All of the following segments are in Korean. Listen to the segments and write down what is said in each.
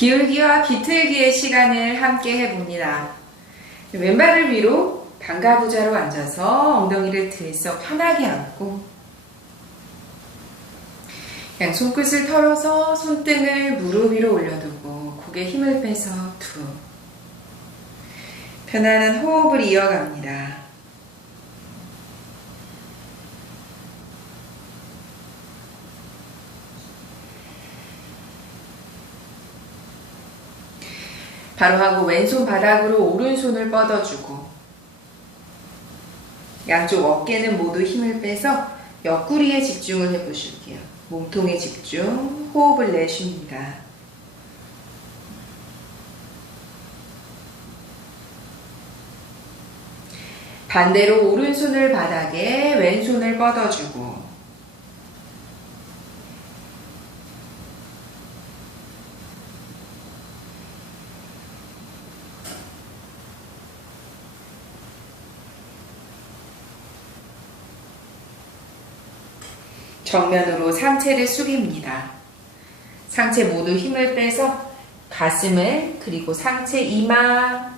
기울기와 비틀기의 시간을 함께 해봅니다. 왼발을 위로 반가부좌로 앉아서 엉덩이를 들썩 편하게 안고 그냥 손끝을 털어서 손등을 무릎 위로 올려두고 고개 힘을 빼서 툭 편안한 호흡을 이어갑니다. 바로 하고 왼손 바닥으로 오른손을 뻗어주고 양쪽 어깨는 모두 힘을 빼서 옆구리에 집중을 해보실게요. 몸통에 집중, 호흡을 내쉽니다. 반대로 오른손을 바닥에 왼손을 뻗어주고 정면으로 상체를 숙입니다. 상체 모두 힘을 빼서 가슴을 그리고 상체 이마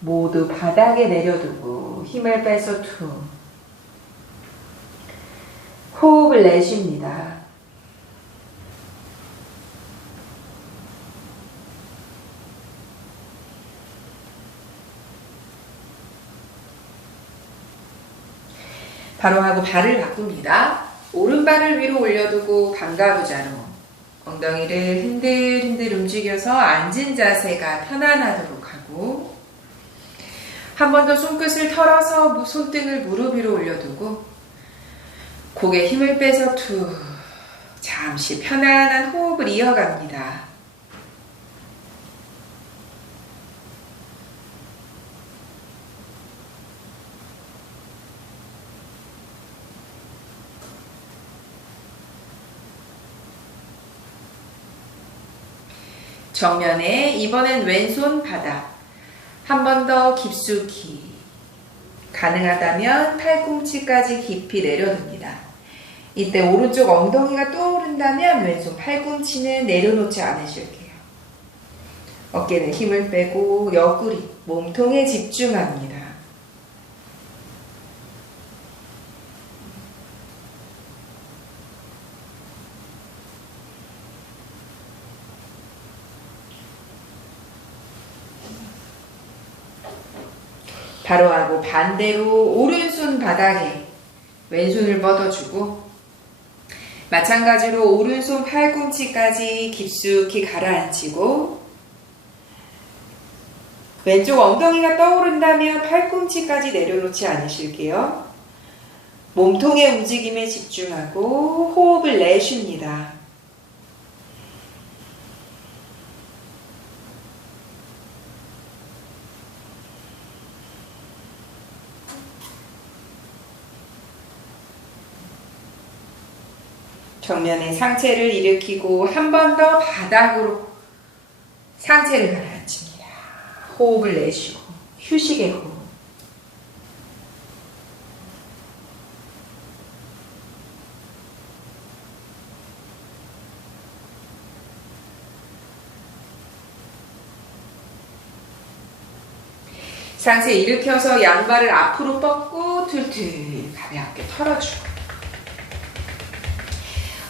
모두 바닥에 내려두고 힘을 빼서 툭 호흡을 내쉽니다. 바로 하고 발을 바꿉니다. 오른발을 위로 올려두고 반가부좌로 엉덩이를 흔들흔들 움직여서 앉은 자세가 편안하도록 하고 한 번 더 손끝을 털어서 손등을 무릎 위로 올려두고 고개 힘을 빼서 툭 잠시 편안한 호흡을 이어갑니다. 정면에 이번엔 왼손 바닥 한 번 더 깊숙이 가능하다면 팔꿈치까지 깊이 내려둡니다. 이때 오른쪽 엉덩이가 떠오른다면 왼손 팔꿈치는 내려놓지 않으실게요. 어깨는 힘을 빼고 옆구리, 몸통에 집중합니다. 바로 하고 반대로 오른손 바닥에 왼손을 뻗어주고 마찬가지로 오른손 팔꿈치까지 깊숙이 가라앉히고 왼쪽 엉덩이가 떠오른다면 팔꿈치까지 내려놓지 않으실게요. 몸통의 움직임에 집중하고 호흡을 내쉽니다. 정면에 상체를 일으키고 한 번 더 바닥으로 상체를 가라앉힙니다. 호흡을 내쉬고 휴식의 호흡. 상체 일으켜서 양발을 앞으로 뻗고 툴툴 가볍게 털어주고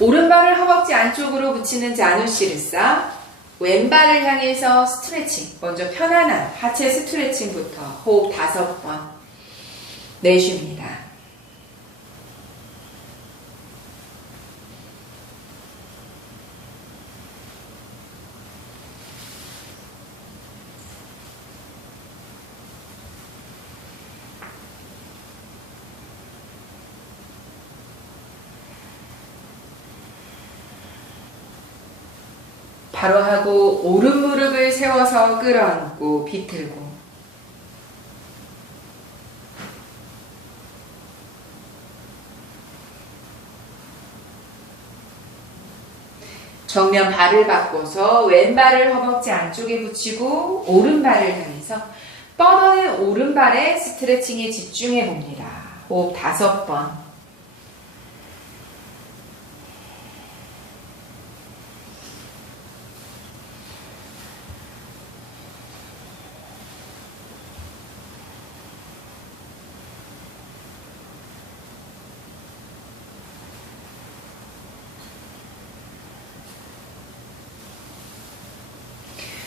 오른발을 허벅지 안쪽으로 붙이는 자누시르사 왼발을 향해서 스트레칭 먼저 편안한 하체 스트레칭부터 호흡 5번 내쉽니다. 바로 하고 오른 무릎을 세워서 끌어안고 비틀고 정면 발을 바꿔서 왼발을 허벅지 안쪽에 붙이고 오른발을 향해서 뻗어낸 오른발에 스트레칭에 집중해 봅니다. 호흡 5번.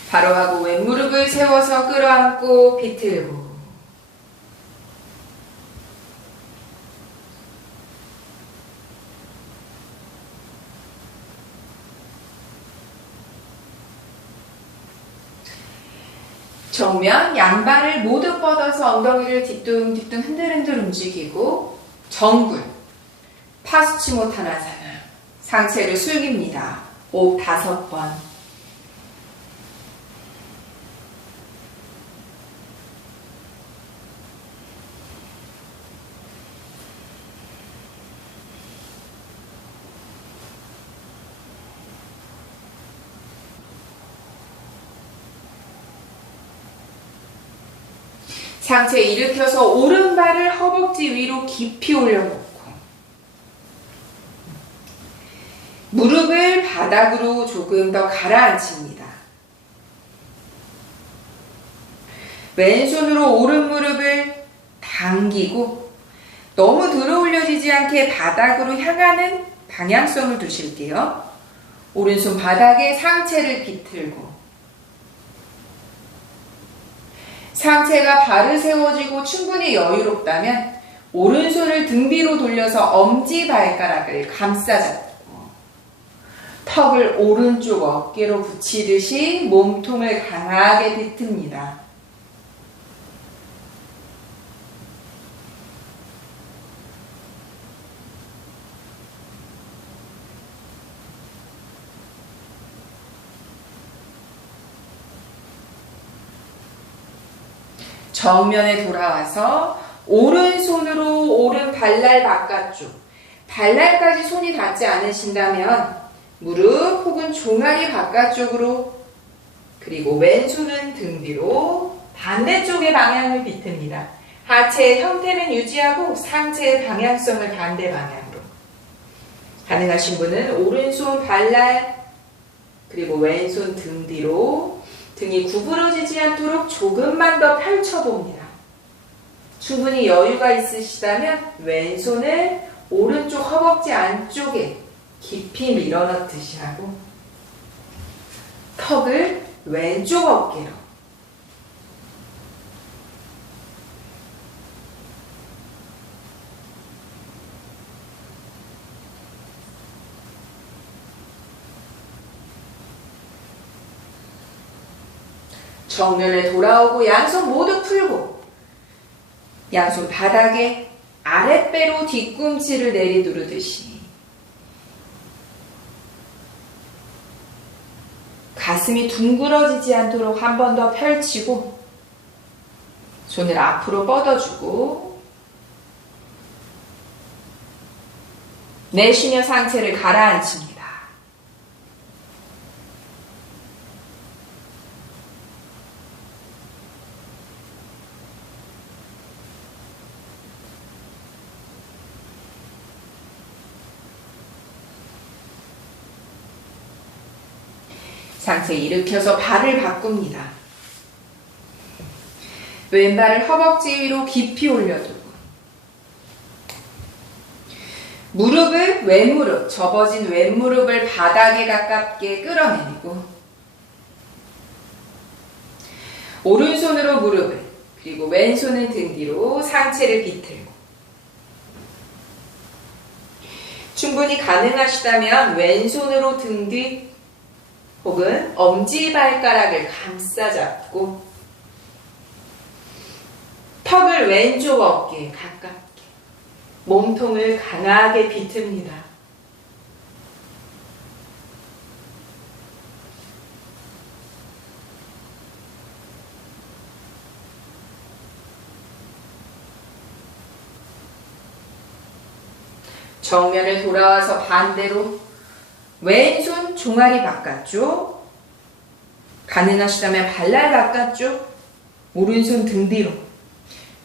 바로 하고 왼무릎을 세워서 끌어안고 비틀고 정면 양발을 모두 뻗어서 엉덩이를 뒤뚱뒤뚱 흔들흔들 움직이고 정굴 파수치모타나사나 상체를 숙입니다. 호흡 5번. 상체 일으켜서 오른발을 허벅지 위로 깊이 올려놓고 무릎을 바닥으로 조금 더 가라앉힙니다. 왼손으로 오른 무릎을 당기고 너무 들어 올려지지 않게 바닥으로 향하는 방향성을 두실게요. 오른손 바닥에 상체를 비틀고 상체가 바로 세워지고 충분히 여유롭다면 오른손을 등 뒤로 돌려서 엄지발가락을 감싸잡고 턱을 오른쪽 어깨로 붙이듯이 몸통을 강하게 비틉니다. 정면에 돌아와서 오른손으로 오른 발날 바깥쪽, 발날까지 손이 닿지 않으신다면 무릎 혹은 종아리 바깥쪽으로 그리고 왼손은 등 뒤로 반대쪽의 방향을 비틉니다. 하체의 형태는 유지하고 상체의 방향성을 반대 방향으로. 가능하신 분은 오른손 발날 그리고 왼손 등 뒤로 등이 구부러지지 않도록 조금만 더 펼쳐봅니다. 충분히 여유가 있으시다면 왼손을 오른쪽 허벅지 안쪽에 깊이 밀어넣듯이 하고 턱을 왼쪽 어깨로 정면에 돌아오고 양손 모두 풀고 양손 바닥에 아랫배로 뒤꿈치를 내리누르듯이 가슴이 둥그러지지 않도록 한 번 더 펼치고 손을 앞으로 뻗어주고 내쉬며 상체를 가라앉힙니다. 상체 일으켜서 발을 바꿉니다. 왼발을 허벅지 위로 깊이 올려두고 무릎을 왼무릎, 접어진 왼무릎을 바닥에 가깝게 끌어내리고 오른손으로 무릎을 그리고 왼손은 등 뒤로 상체를 비틀고 충분히 가능하시다면 왼손으로 등 뒤 혹은 엄지발가락을 감싸잡고 턱을 왼쪽 어깨에 가깝게 몸통을 강하게 비틉니다. 정면을 돌아와서 반대로 왼손 종아리 바깥쪽, 가능하시다면 발날 바깥쪽, 오른손 등 뒤로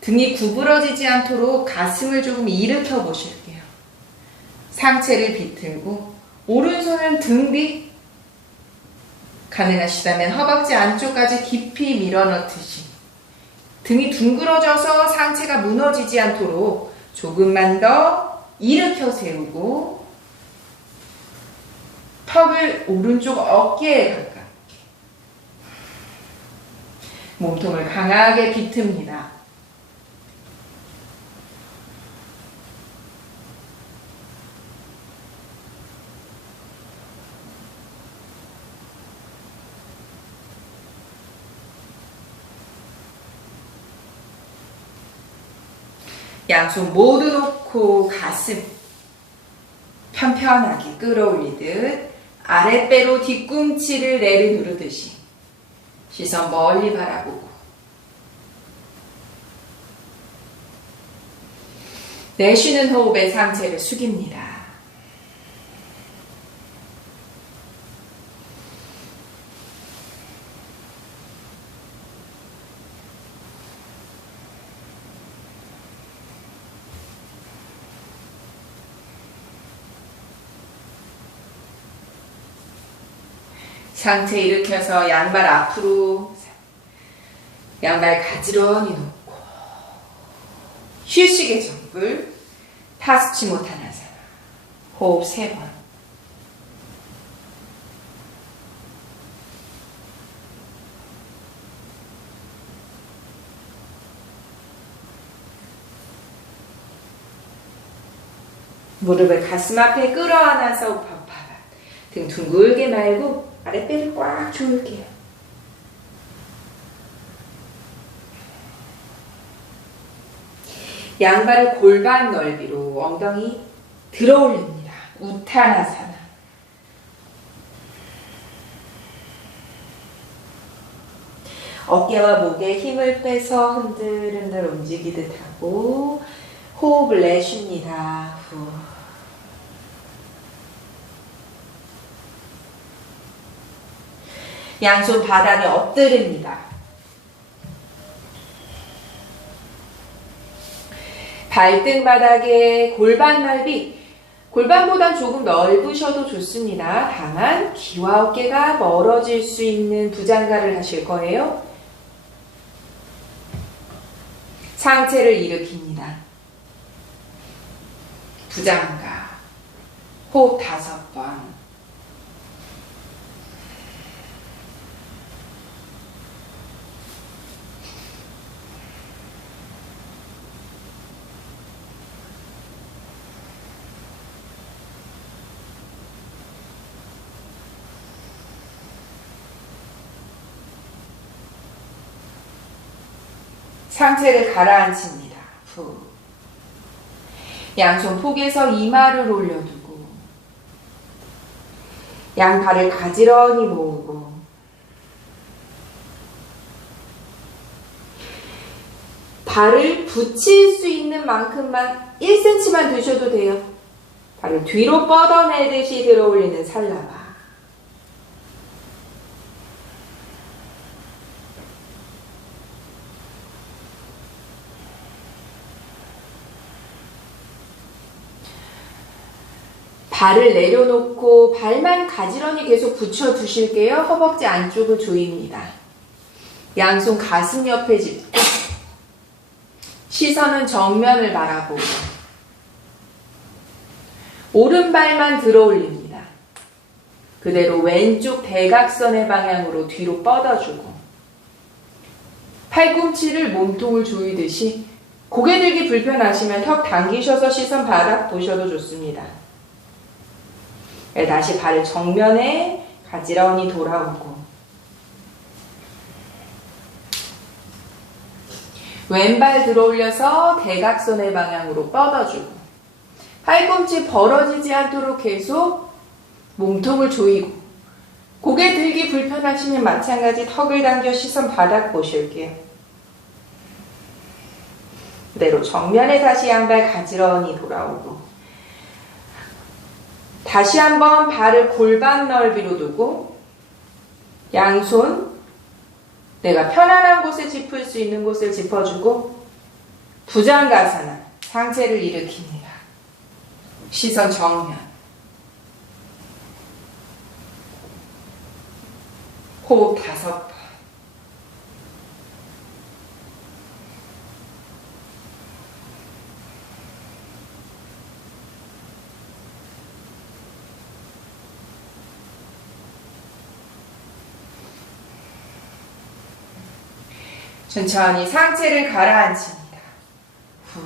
등이 구부러지지 않도록 가슴을 조금 일으켜 보실게요. 상체를 비틀고 오른손은 등 뒤, 가능하시다면 허벅지 안쪽까지 깊이 밀어넣듯이 등이 둥그러져서 상체가 무너지지 않도록 조금만 더 일으켜 세우고 턱을 오른쪽 어깨에 가깝게 몸통을 강하게 비틉니다. 양손 모두 놓고 가슴 편편하게 끌어올리듯 아랫배로 뒤꿈치를 내려누르듯이 시선 멀리 바라보고 내쉬는 호흡에 상체를 숙입니다. 상체 일으켜서 양발 앞으로, 양발 가지런히 놓고 휴식의 정불, 타스치 모타나사나. 호흡 3번. 무릎을 가슴 앞에 끌어안아서 우파우파. 등 둥글게 말고 아랫배를 꽉 조일게요. 양발을 골반 넓이로 엉덩이 들어 올립니다. 우타나사나. 어깨와 목에 힘을 빼서 흔들흔들 움직이듯 하고 호흡을 내쉽니다. 후. 양손 바닥에 엎드립니다. 발등 바닥에 골반 넓이, 골반보단 조금 넓으셔도 좋습니다. 다만 귀와 어깨가 멀어질 수 있는 부장가를 하실 거예요. 상체를 일으킵니다. 부장가. 호흡 5번. 상체를 가라앉힙니다. 후. 양손 폭에서 이마를 올려두고 양발을 가지런히 모으고 발을 붙일 수 있는 만큼만 1cm만 두셔도 돼요. 발을 뒤로 뻗어내듯이 들어올리는 살라바. 발을 내려놓고 발만 가지런히 계속 붙여두실게요. 허벅지 안쪽을 조입니다. 양손 가슴 옆에 짚고 시선은 정면을 바라보고 오른발만 들어 올립니다. 그대로 왼쪽 대각선의 방향으로 뒤로 뻗어주고 팔꿈치를 몸통을 조이듯이 고개 들기 불편하시면 턱 당기셔서 시선 바닥 보셔도 좋습니다. 다시 발을 정면에 가지런히 돌아오고 왼발 들어 올려서 대각선의 방향으로 뻗어주고 팔꿈치 벌어지지 않도록 계속 몸통을 조이고 고개 들기 불편하시면 마찬가지 턱을 당겨 시선 바닥 보실게요. 그대로 정면에 다시 양발 가지런히 돌아오고 다시 한번 발을 골반 넓이로 두고 양손 내가 편안한 곳에 짚을 수 있는 곳을 짚어주고 부장가사나 상체를 일으킵니다. 시선 정면. 호흡 5번. 천천히 상체를 가라앉힙니다. 후.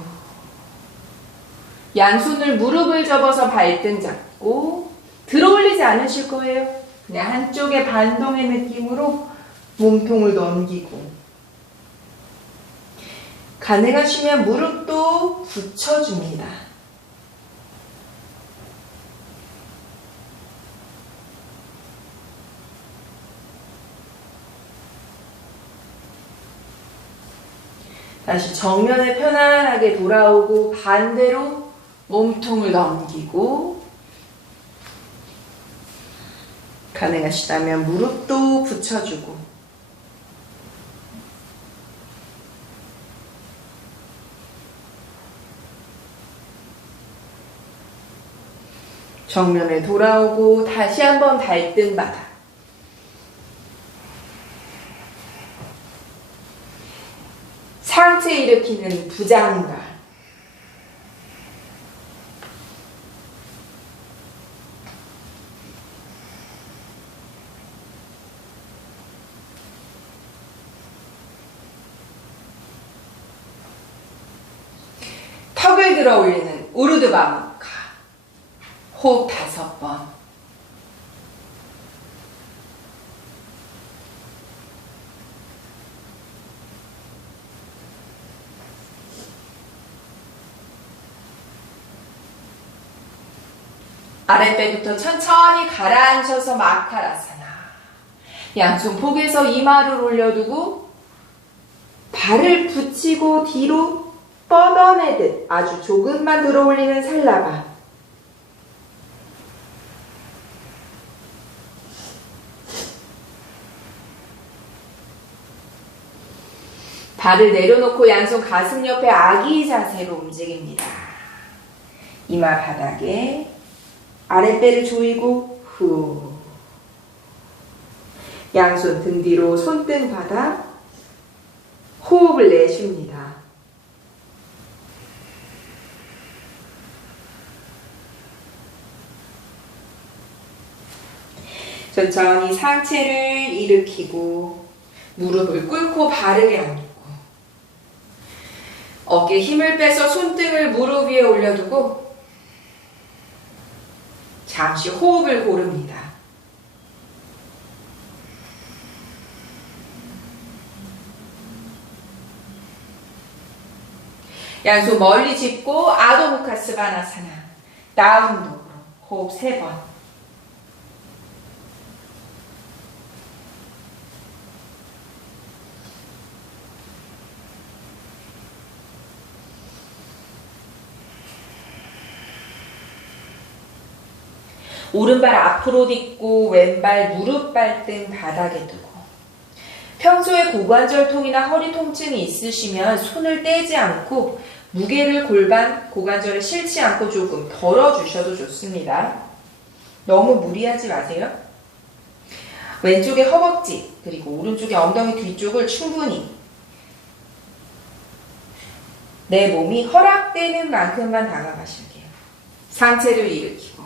양손을 무릎을 접어서 발등 잡고 들어올리지 않으실 거예요. 그냥 한쪽에 반동의 느낌으로 몸통을 넘기고, 가능하시면 무릎도 붙여줍니다. 다시 정면에 편안하게 돌아오고 반대로 몸통을 넘기고, 가능하시다면 무릎도 붙여주고, 정면에 돌아오고 다시 한번 발등 바닥. 상체 일으키는 부장발. 턱을 들어 올리는 우르드바무카. 호흡 5번. 아랫배부터 천천히 가라앉혀서 마카라사나. 양손 폭에서 이마를 올려두고 발을 붙이고 뒤로 뻗어내듯 아주 조금만 들어 올리는 살라바. 발을 내려놓고 양손 가슴 옆에 아기 자세로 움직입니다. 이마 바닥에 아랫배를 조이고 후. 양손 등 뒤로 손등 바닥. 호흡을 내쉽니다. 천천히 상체를 일으키고 무릎을 꿇고 바르게 앉고, 어깨에 힘을 빼서 손등을 무릎 위에 올려두고 잠시 호흡을 고릅니다. 양손 멀리 짚고 아도무카스바나사나. 다운독으로 호흡 3번. 오른발 앞으로 딛고 왼발 무릎 발등 바닥에 두고, 평소에 고관절통이나 허리 통증이 있으시면 손을 떼지 않고 무게를 고관절에 실지 않고 조금 덜어주셔도 좋습니다. 너무 무리하지 마세요. 왼쪽의 허벅지 그리고 오른쪽의 엉덩이 뒤쪽을 충분히 내 몸이 허락되는 만큼만 다가가실게요. 상체를 일으키고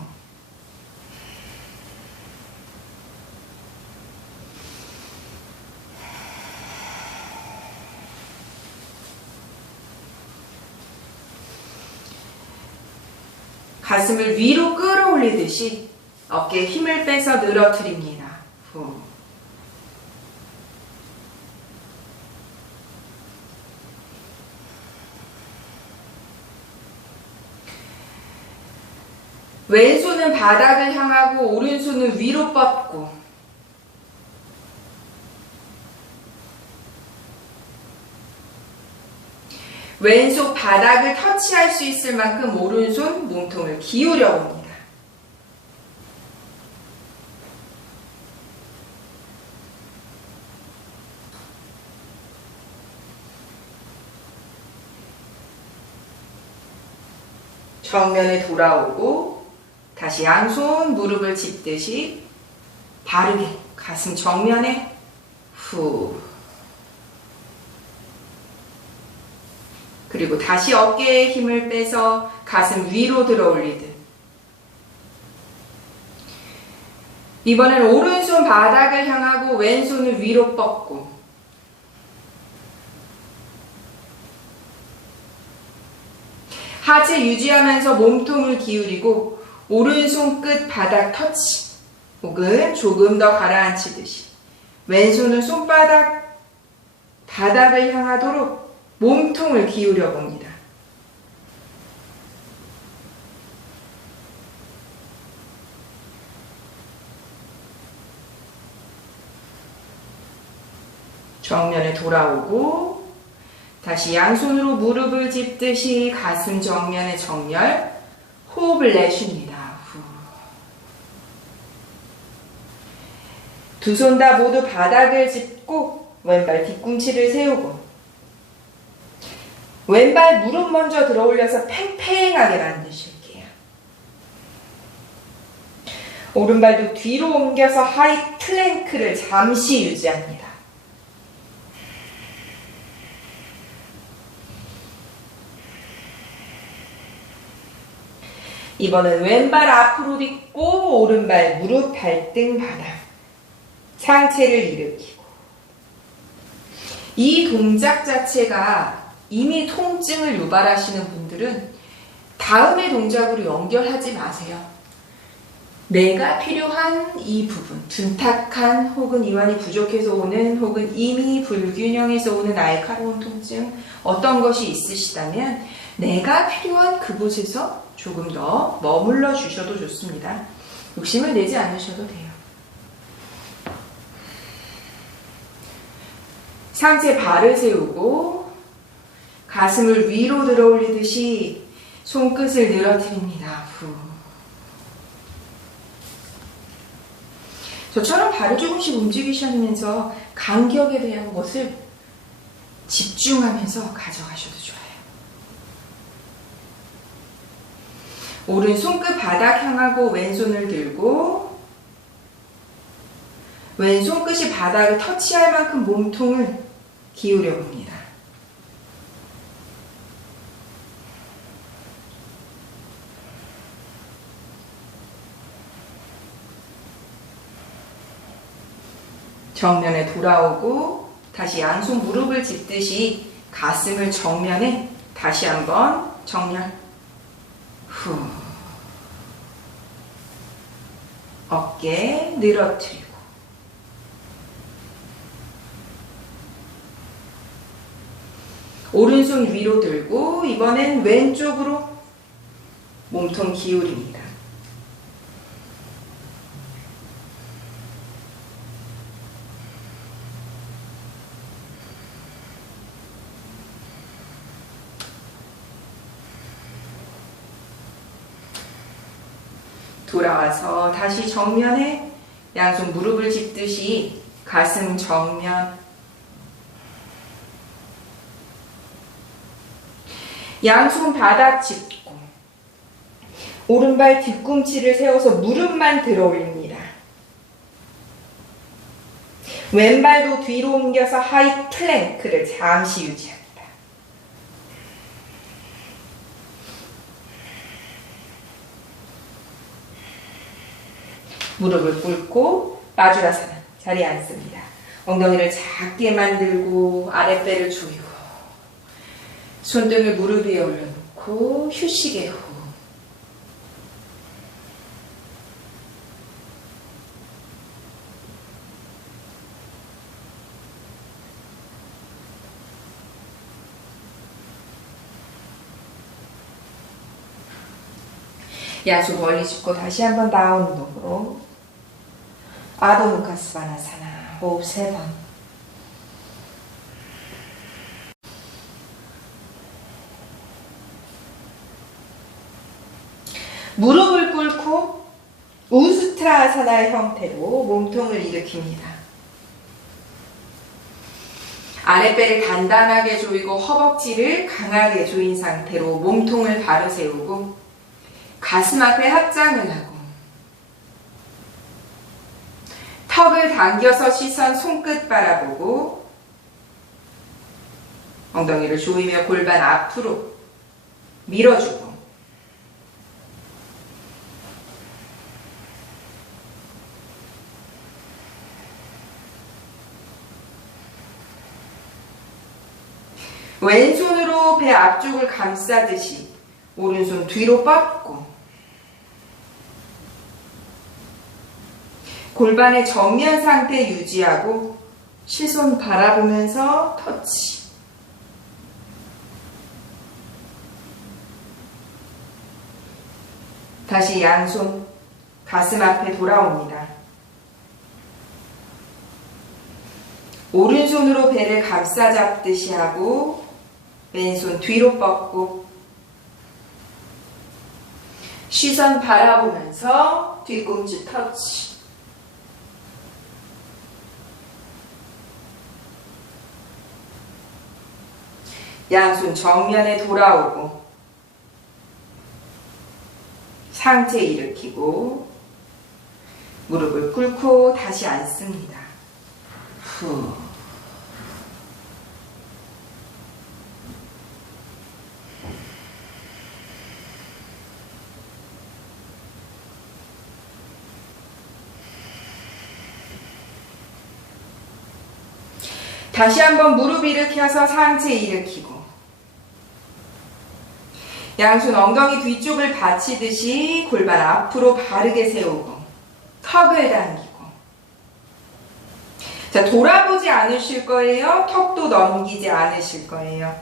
가슴을 위로 끌어올리듯이 어깨에 힘을 빼서 늘어뜨립니다. 후. 왼손은 바닥을 향하고 오른손은 위로 뻗고, 왼손 바닥을 터치할 수 있을 만큼 오른손 몸통을 기울여 봅니다. 정면에 돌아오고 다시 양손 무릎을 짚듯이 바르게 가슴 정면에 후. 그리고 다시 어깨에 힘을 빼서 가슴 위로 들어 올리듯. 이번엔 오른손 바닥을 향하고 왼손을 위로 뻗고, 하체 유지하면서 몸통을 기울이고 오른손 끝 바닥 터치 혹은 조금 더 가라앉히듯이 왼손은 손바닥 바닥을 향하도록 몸통을 기울여 봅니다. 정면에 돌아오고 다시 양손으로 무릎을 짚듯이 가슴 정면에 정렬, 호흡을 내쉽니다. 두 손 다 모두 바닥을 짚고 왼발 뒤꿈치를 세우고 왼발 무릎 먼저 들어 올려서 팽팽하게 만드실게요. 오른발도 뒤로 옮겨서 하이 플랭크를 잠시 유지합니다. 이번엔 왼발 앞으로 딛고 오른발 무릎 발등 바닥 상체를 일으키고 이 동작 자체가 이미 통증을 유발하시는 분들은 다음의 동작으로 연결하지 마세요. 내가 필요한 이 부분, 둔탁한 혹은 이완이 부족해서 오는 혹은 이미 불균형에서 오는 날카로운 통증 어떤 것이 있으시다면 내가 필요한 그곳에서 조금 더 머물러 주셔도 좋습니다. 욕심을 내지 않으셔도 돼요. 상체 발을 세우고 가슴을 위로 들어 올리듯이 손끝을 늘어뜨립니다. 후. 저처럼 발을 조금씩 움직이시면서 간격에 대한 것을 집중하면서 가져가셔도 좋아요. 오른손 끝 바닥 향하고 왼손을 들고 왼손 끝이 바닥을 터치할 만큼 몸통을 기울여 봅니다. 정면에 돌아오고 다시 양손 무릎을 짚듯이 가슴을 정면에 다시 한번 정렬. 후. 어깨 늘어뜨리고 오른손 위로 들고 이번엔 왼쪽으로 몸통 기울입니다. 돌아와서 다시 정면에 양손 무릎을 짚듯이 가슴 정면 양손 바닥 짚고 오른발 뒤꿈치를 세워서 무릎만 들어 올립니다. 왼발도 뒤로 옮겨서 하이 플랭크를 잠시 유지합니다. 무릎을 꿇고 마주라사나 자리에 앉습니다. 엉덩이를 작게 만들고 아랫배를 조이고 손등을 무릎 위에 올려놓고 휴식의 호흡. 양손 멀리 짚고 다시 한번 다운독으로 아도 무카 스바나사나 호흡 3번. 무릎을 꿇고 우스트라사나의 형태로 몸통을 일으킵니다. 아랫배를 단단하게 조이고 허벅지를 강하게 조인 상태로 몸통을 바로 세우고 가슴 앞에 합장을 하고 턱을 당겨서 시선 손끝 바라보고 엉덩이를 조이며 골반 앞으로 밀어주고 왼손으로 배 앞쪽을 감싸듯이 오른손 뒤로 뻗고 골반의 정면 상태 유지하고 시선 바라보면서 터치. 다시 양손 가슴 앞에 돌아옵니다. 오른손으로 배를 감싸 잡듯이 하고 왼손 뒤로 뻗고 시선 바라보면서 뒤꿈치 터치. 양손 정면에 돌아오고 상체 일으키고 무릎을 꿇고 다시 앉습니다. 후. 다시 한번 무릎 일으켜서 상체 일으키고 양손 엉덩이 뒤쪽을 받치듯이 골반 앞으로 바르게 세우고 턱을 당기고 자, 돌아보지 않으실 거예요. 턱도 넘기지 않으실 거예요.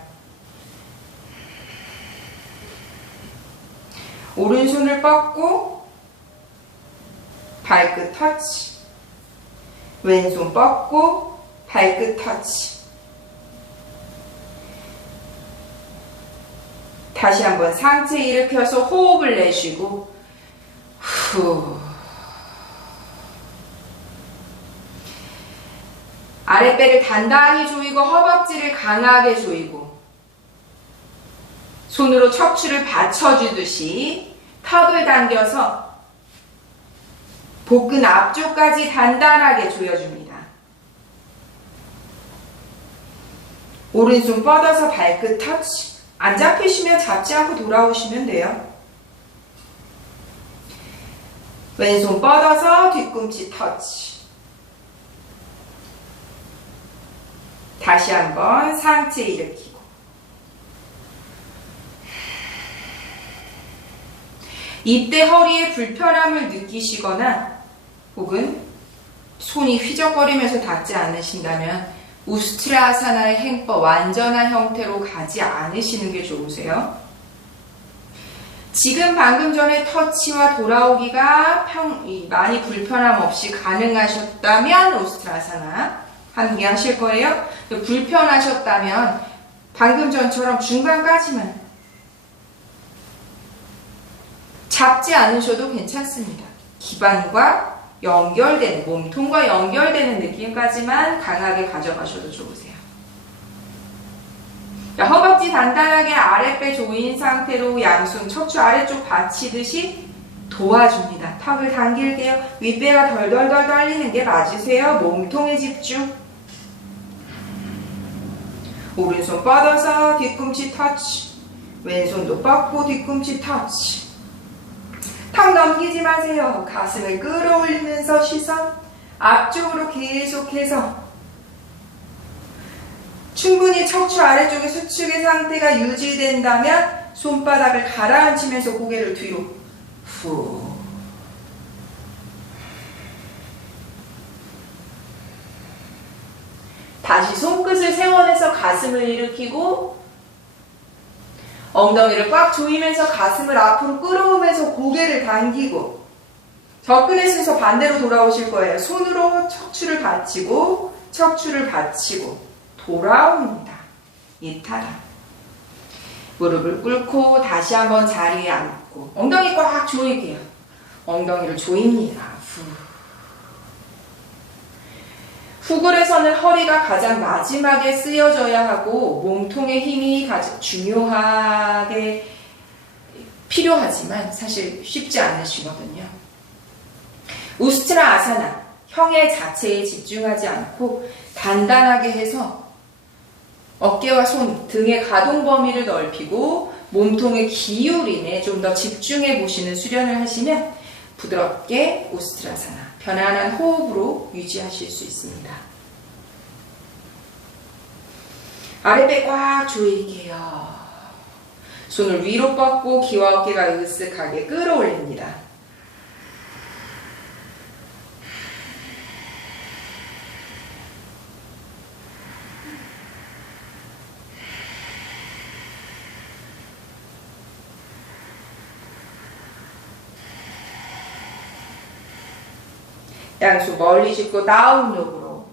오른손을 뻗고 발끝 터치. 왼손 뻗고 발끝 터치. 다시 한번 상체 일으켜서 호흡을 내쉬고 후. 아랫배를 단단히 조이고 허벅지를 강하게 조이고 손으로 척추를 받쳐주듯이 턱을 당겨서 복근 앞쪽까지 단단하게 조여줍니다. 오른손 뻗어서 발끝 터치. 안 잡히시면 잡지 않고 돌아오시면 돼요. 왼손 뻗어서 뒤꿈치 터치. 다시 한번 상체 일으키고 이때 허리에 불편함을 느끼시거나 혹은 손이 휘적거리면서 닿지 않으신다면 우스트라사나의 행법 완전한 형태로 가지 않으시는 게 좋으세요. 지금 방금 전에 터치와 돌아오기가 많이 불편함 없이 가능하셨다면 우스트라사나 함께 하실 거예요. 불편하셨다면 방금 전처럼 중간까지만 잡지 않으셔도 괜찮습니다. 기반과 연결되는, 몸통과 연결되는 느낌까지만 강하게 가져가셔도 좋으세요. 자, 허벅지 단단하게 아랫배 조인 상태로 양손 척추 아래쪽 받치듯이 도와줍니다. 턱을 당길게요. 윗배가 덜덜덜 떨리는 게 맞으세요. 몸통에 집중. 오른손 뻗어서 뒤꿈치 터치. 왼손도 뻗고 뒤꿈치 터치. 턱 넘기지 마세요. 가슴을 끌어올리면서 시선 앞쪽으로 계속해서 충분히 척추 아래쪽의 수축의 상태가 유지된다면 손바닥을 가라앉히면서 고개를 뒤로 후. 다시 손끝을 세워내서 가슴을 일으키고 엉덩이를 꽉 조이면서 가슴을 앞으로 끌어오면서 고개를 당기고 접근의 순서 반대로 돌아오실 거예요. 손으로 척추를 받치고 척추를 받치고 돌아옵니다. 이타다. 무릎을 꿇고 다시 한번 자리에 앉고 엉덩이 꽉 조이게요. 엉덩이를 조입니다. 후. 후굴에서는 허리가 가장 마지막에 쓰여져야 하고 몸통의 힘이 가장 중요하게 필요하지만 사실 쉽지 않으시거든요. 우스트라 아사나, 형의 자체에 집중하지 않고 단단하게 해서 어깨와 손, 등의 가동 범위를 넓히고 몸통의 기울임에 좀 더 집중해 보시는 수련을 하시면 부드럽게 우스트라사나, 편안한 호흡으로 유지하실 수 있습니다. 아랫배 꽉 조일게요. 손을 위로 뻗고 귀와 어깨가 으쓱하게 끌어올립니다. 양손 멀리 짚고 다운욕으로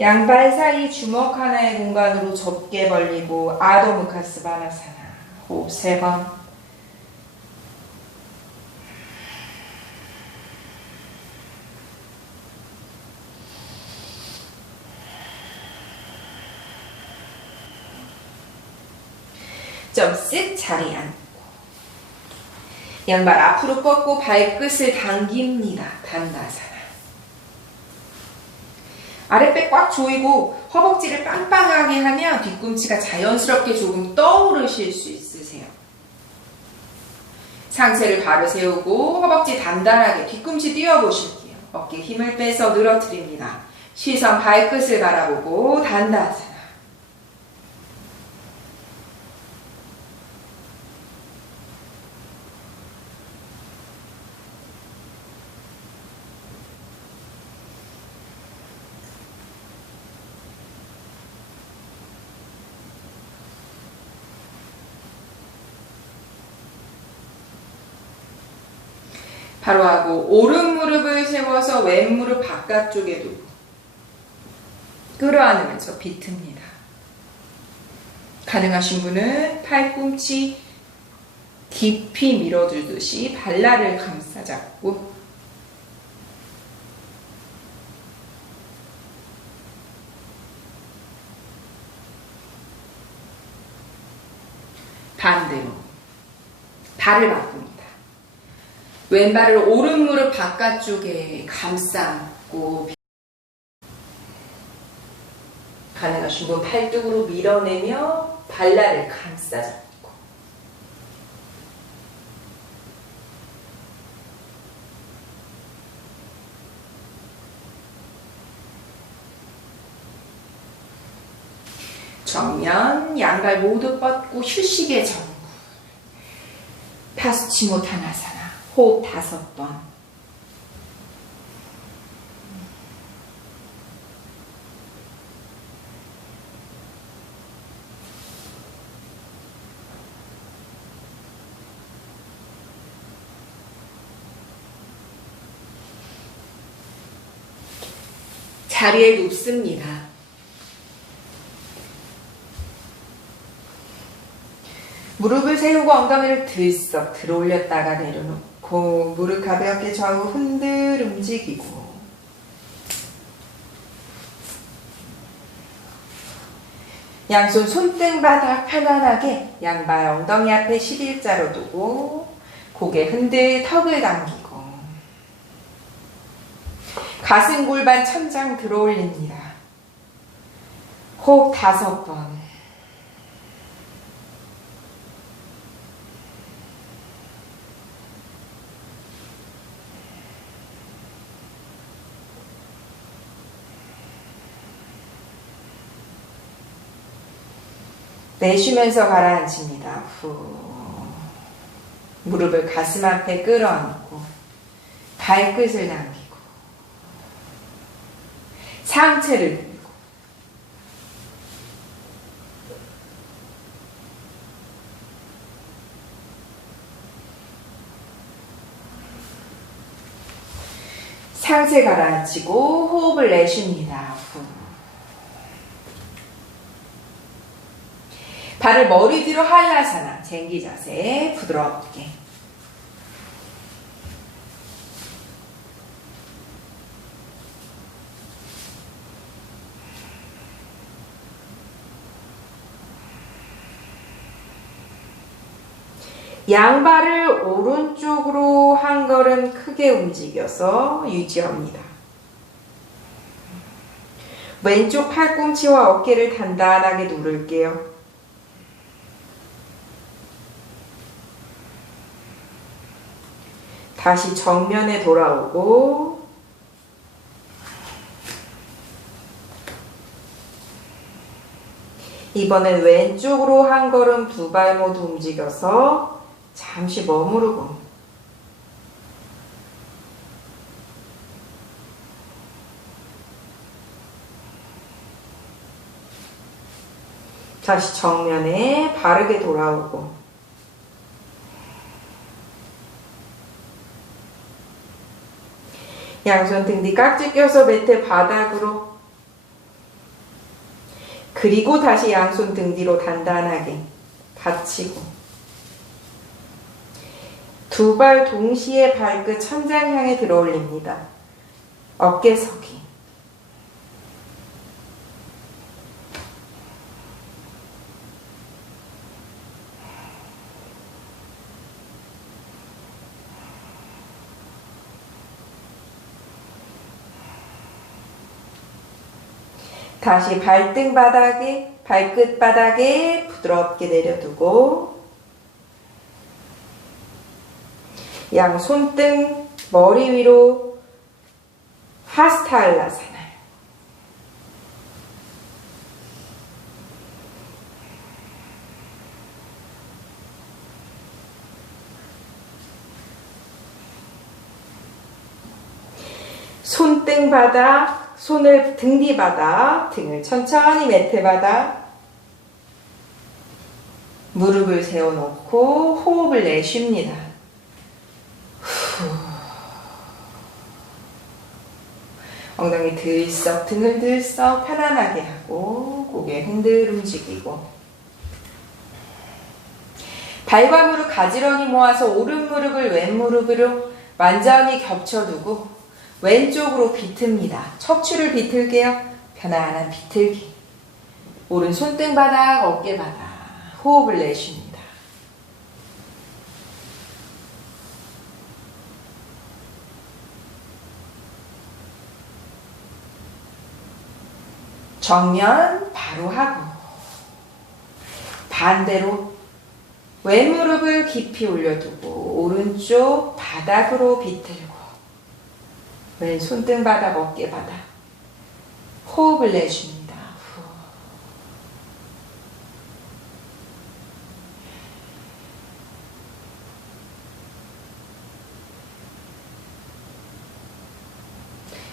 양발 사이 주먹 하나의 공간으로 좁게 벌리고 아도무카스바나사나 호흡 3번. 좀 쓱 자리에 앉고 양발 앞으로 뻗고 발끝을 당깁니다. 단다사나. 아랫배 꽉 조이고 허벅지를 빵빵하게 하면 뒤꿈치가 자연스럽게 조금 떠오르실 수 있으세요. 상체를 바로 세우고 허벅지 단단하게 뒤꿈치 띄워보실게요. 어깨 힘을 빼서 늘어뜨립니다. 시선 발끝을 바라보고 단다사나. 바로 하고 오른 무릎을 세워서 왼 무릎 바깥쪽에 두고 끌어안으면서 비틉니다. 가능하신 분은 팔꿈치 깊이 밀어주듯이 발라를 감싸잡고 반대로 발을 바꿉니다. 왼발을 오른 무릎 바깥쪽에 감싸고 가능하신 분 팔뚝으로 밀어내며 발라를 감싸잡고 정면 양발 모두 뻗고 휴식의 전구 파수치모타나사나 호흡 5번. 자리에 눕습니다. 무릎을 세우고 엉덩이를 들썩 들어 올렸다가 내려놓고 무릎 가볍게 좌우 흔들 움직이고 양손 손등바닥 편안하게 양발 엉덩이 앞에 11자로 두고 고개 흔들 턱을 당기고 가슴 골반 천장 들어 올립니다. 호흡 5번. 내쉬면서 가라앉힙니다. 후. 무릎을 가슴 앞에 끌어안고 발끝을 당기고 상체를 들고 상체 가라앉히고 호흡을 내쉽니다. 후. 발을 머리 뒤로 한라사나 쟁기 자세 부드럽게 양발을 오른쪽으로 한 걸음 크게 움직여서 유지합니다. 왼쪽 팔꿈치와 어깨를 단단하게 누를게요. 다시 정면에 돌아오고 이번엔 왼쪽으로 한 걸음 두 발 모두 움직여서 잠시 머무르고 다시 정면에 바르게 돌아오고 양손 등 뒤 깍지 껴서 매트 바닥으로 그리고 다시 양손 등 뒤로 단단하게 받치고 두 발 동시에 발끝 천장 향해 들어 올립니다. 어깨 서기 다시 발등 바닥에, 발끝 바닥에 부드럽게 내려두고 양 손등 머리 위로 하스타알라사나 손등 바닥 손을 등 뒤 바닥, 등을 천천히 매트 바닥, 무릎을 세워놓고 호흡을 내쉽니다. 엉덩이 들썩, 등을 들썩 편안하게 하고 고개 흔들 움직이고 발과 무릎 가지런히 모아서 오른 무릎을 왼 무릎으로 완전히 겹쳐두고 왼쪽으로 비틉니다. 척추를 비틀게요. 편안한 비틀기. 오른 손등 바닥, 어깨 바닥. 호흡을 내쉽니다. 정면 바로 하고 반대로 왼 무릎을 깊이 올려두고 오른쪽 바닥으로 비틀고 왼 손등 바닥, 어깨 바닥. 호흡을 내쉽니다.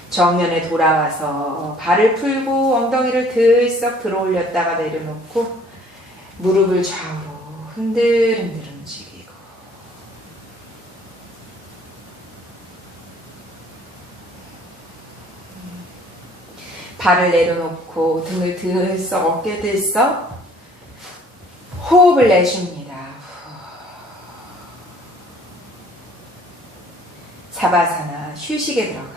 정면에 돌아와서 발을 풀고 엉덩이를 들썩 들어 올렸다가 내려놓고 무릎을 좌우로 흔들흔들 움직이고 발을 내려놓고 등을 들썩 어깨 들썩 호흡을 내쉽니다. 사바사나 휴식에 들어가